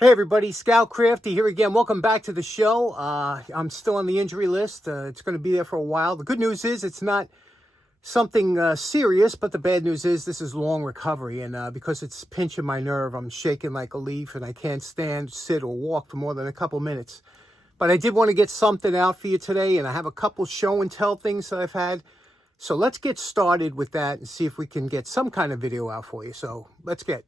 Hey everybody, Scout Crafty here again. Welcome back to the show. I'm still on the injury list. It's going to be there for a while. The good news is it's not something serious, but the bad news is this is long recovery. And because it's pinching my nerve, I'm shaking like a leaf and I can't stand, sit, or walk for more than a couple minutes. But I did want to get something out for you today, and I have a couple show and tell things that I've had. So let's get started with that and see if we can get some kind of video out for you. So let's get.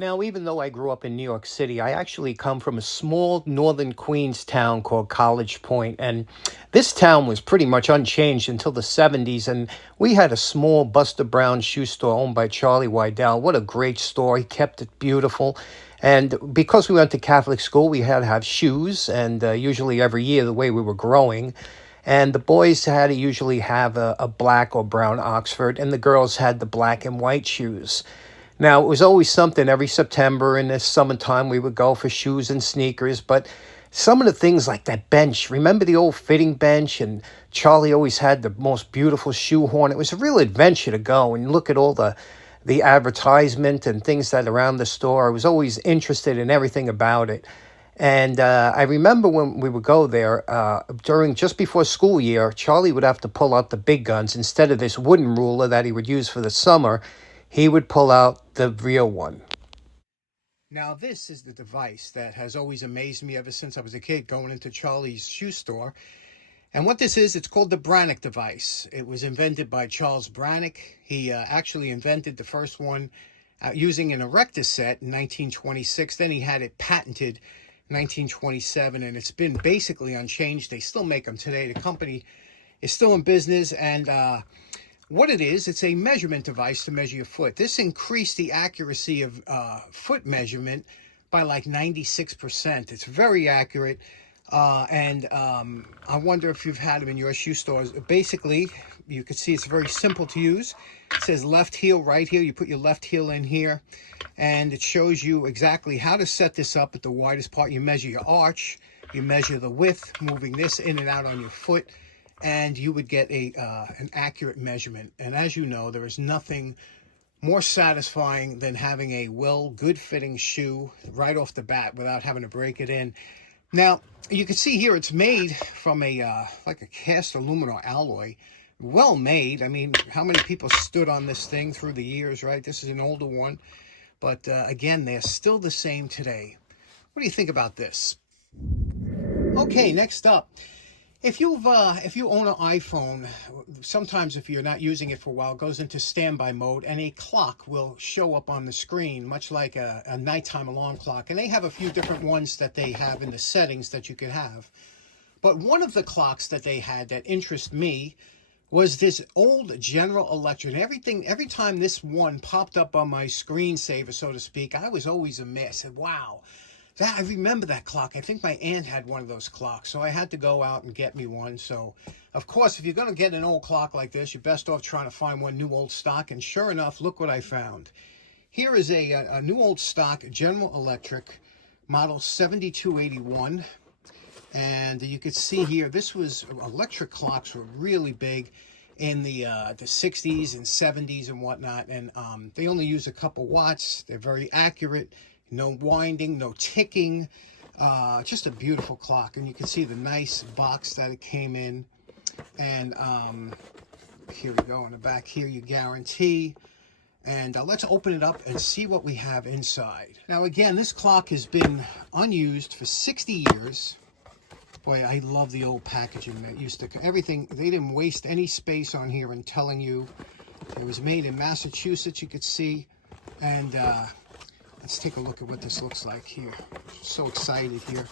Now, even though I grew up in New York City, I actually come from a small northern Queens town called College Point, and this town was pretty much unchanged until the 70s, and we had a small Buster Brown shoe store owned by Charlie Wydell. What a great store. He kept it beautiful. And because we went to Catholic school, we had to have shoes, and usually every year, the way we were growing. And the boys had to usually have a black or brown Oxford, and the girls had the black and white shoes. Now, it was always something every September in the summertime we would go for shoes and sneakers, but some of the things like that bench, remember the old fitting bench? And Charlie always had the most beautiful shoehorn. It was a real adventure to go and look at all the advertisement and things that around the store. I was always interested in everything about it. And I remember when we would go there, during just before school year, Charlie would have to pull out the big guns. Instead of this wooden ruler that he would use for the summer, he would pull out the real one. Now, this is the device that has always amazed me ever since I was a kid going into Charlie's shoe store. And what this is, it's called the Brannock device. It was invented by Charles Brannock. He actually invented the first one using an erector set in 1926. Then he had it patented in 1927, and it's been basically unchanged. They still make them today. The company is still in business, and what it is, it's a measurement device to measure your foot. This increased the accuracy of foot measurement by like 96%. It's very accurate. And I wonder if you've had them in your shoe stores. Basically, you can see it's very simple to use. It says left heel, right heel. You put your left heel in here, and it shows you exactly how to set this up at the widest part. You measure your arch, you measure the width, moving this in and out on your foot, and you would get an accurate measurement. And as you know, there is nothing more satisfying than having a good-fitting shoe right off the bat without having to break it in. Now, you can see here it's made from like a cast aluminum alloy. Well made. I mean, how many people stood on this thing through the years, right? This is an older one. But again, they're still the same today. What do you think about this? Okay, next up. If you own an iPhone, sometimes if you're not using it for a while, it goes into standby mode, and a clock will show up on the screen, much like a nighttime alarm clock. And they have a few different ones that they have in the settings that you could have. But one of the clocks that they had that interested me was this old General Electric. And every time this one popped up on my screensaver, so to speak, I was always amazed. I said, wow. I remember that clock. I think my aunt had one of those clocks, so I had to go out and get me one. So, of course, if you're going to get an old clock like this, you're best off trying to find one new old stock. And sure enough, look what I found. Here is a new old stock General Electric model 7281. And you can see here, electric clocks were really big in the 60s and 70s and whatnot. And they only use a couple watts. They're very accurate. No winding, no ticking, just a beautiful clock. And you can see the nice box that it came in. And here we go in the back here, you guarantee. And let's open it up and see what we have inside. Now again, this clock has been unused for 60 years. Boy, I love the old packaging that used to, everything, they didn't waste any space on here in telling you. It was made in Massachusetts, you could see. And let's take a look at what this looks like here. So excited here.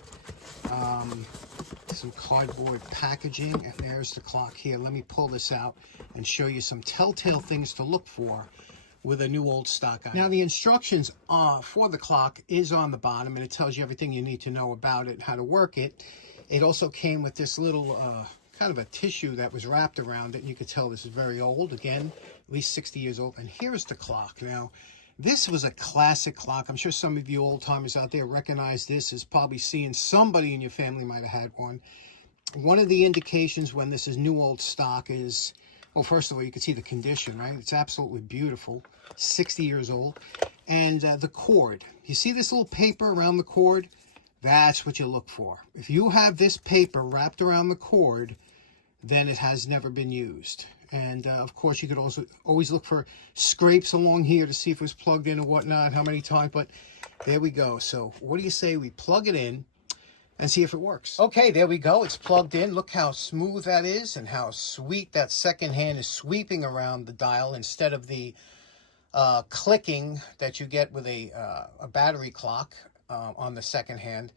Some cardboard packaging, and there's the clock here. Let me pull this out and show you some telltale things to look for with a new old stock item. Now, the instructions for the clock is on the bottom, and it tells you everything you need to know about it and how to work it. It also came with this little kind of a tissue that was wrapped around it, and you could tell this is very old. Again, at least 60 years old. And here's the clock. Now, this was a classic clock. I'm sure some of you old-timers out there recognize this as probably seeing somebody in your family might have had one. One of the indications when this is new old stock is Well, first of all, you can see the condition, right? It's absolutely beautiful. 60 years old. And the cord. You see this little paper around the cord? That's what you look for. If you have this paper wrapped around the cord, then it has never been used. And of course, you could also always look for scrapes along here to see if it was plugged in or whatnot, how many times. But there we go. So what do you say we plug it in and see if it works? Okay, there we go. It's plugged in. Look how smooth that is and how sweet that second hand is sweeping around the dial instead of the clicking that you get with a battery clock on the second hand.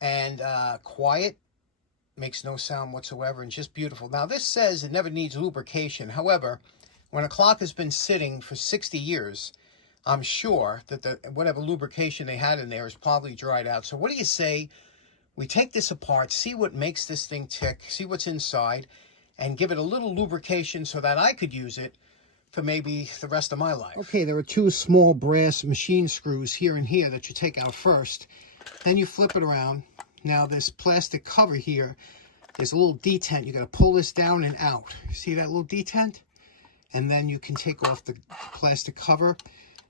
And quiet, makes no sound whatsoever, and just beautiful. Now, this says it never needs lubrication. However, when a clock has been sitting for 60 years, I'm sure that whatever lubrication they had in there is probably dried out. So what do you say we take this apart, see what makes this thing tick, see what's inside, and give it a little lubrication so that I could use it for maybe the rest of my life. Okay, there are two small brass machine screws here and here that you take out first. Then you flip it around. Now, this plastic cover here, there's a little detent. You got to pull this down and out. See that little detent? And then you can take off the plastic cover.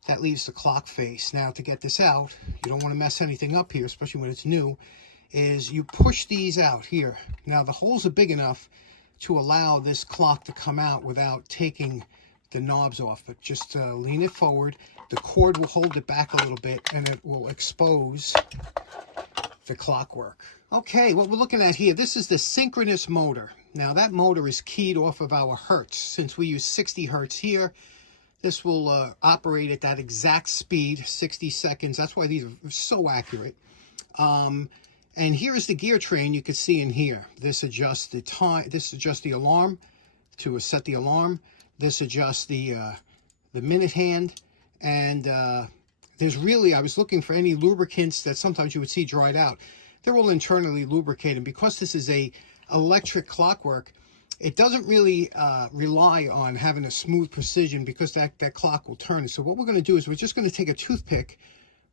That leaves the clock face. Now, to get this out, you don't want to mess anything up here, especially when it's new, is you push these out here. Now, the holes are big enough to allow this clock to come out without taking the knobs off. But just lean it forward. The cord will hold it back a little bit, and it will expose the clockwork. Okay, what we're looking at here, this is the synchronous motor. Now, that motor is keyed off of our hertz. Since we use 60 hertz here, this will operate at that exact speed, 60 seconds. That's why these are so accurate. And here is the gear train you can see in here. This adjusts the time, this adjusts the alarm to set the alarm. This adjusts the minute hand. And there's really, I was looking for any lubricants that sometimes you would see dried out. They're all internally lubricated. Because this is a electric clockwork, it doesn't really rely on having a smooth precision because that clock will turn. So what we're going to do is we're just going to take a toothpick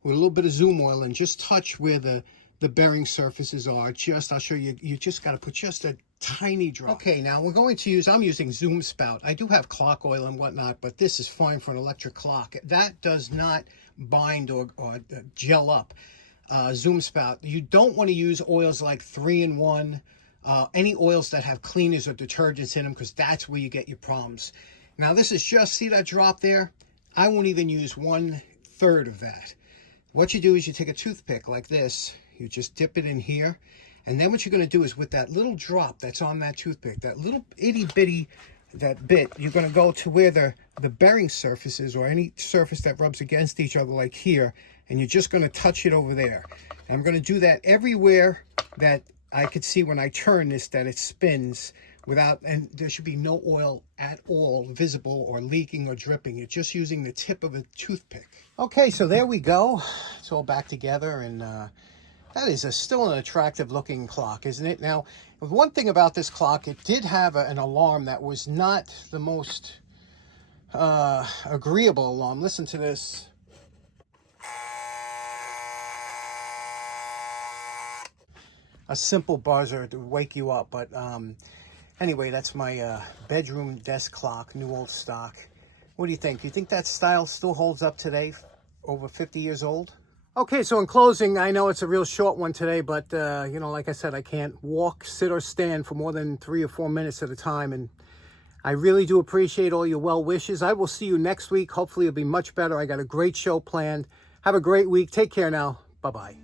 with a little bit of zoom oil and just touch where the bearing surfaces are. I'll show you, you just got to put just a tiny drop. Okay, now we're going to use, I'm using Zoom Spout. I do have clock oil and whatnot, but this is fine for an electric clock. That does not bind or gel up. Zoom Spout. You don't want to use oils like 3-in-1, any oils that have cleaners or detergents in them, because that's where you get your problems. Now, this is just, see that drop there? I won't even use 1/3 of that. What you do is you take a toothpick like this, you just dip it in here, and then what you're going to do is with that little drop that's on that toothpick, that little itty-bitty, that bit, you're going to go to where the bearing surface is, or any surface that rubs against each other like here, and you're just going to touch it over there. And I'm going to do that everywhere that I could see when I turn this, that it spins without, and there should be no oil at all visible or leaking or dripping. You're just using the tip of a toothpick. Okay, so there we go. It's all back together, and that is still an attractive looking clock, isn't it? Now, one thing about this clock, it did have an alarm that was not the most agreeable alarm. Listen to this. A simple buzzer to wake you up. But anyway, that's my bedroom desk clock, new old stock. What do you think? Do you think that style still holds up today, over 50 years old? Okay, so in closing, I know it's a real short one today, but, you know, like I said, I can't walk, sit, or stand for more than 3 or 4 minutes at a time, and I really do appreciate all your well wishes. I will see you next week. Hopefully it'll be much better. I got a great show planned. Have a great week. Take care now. Bye-bye.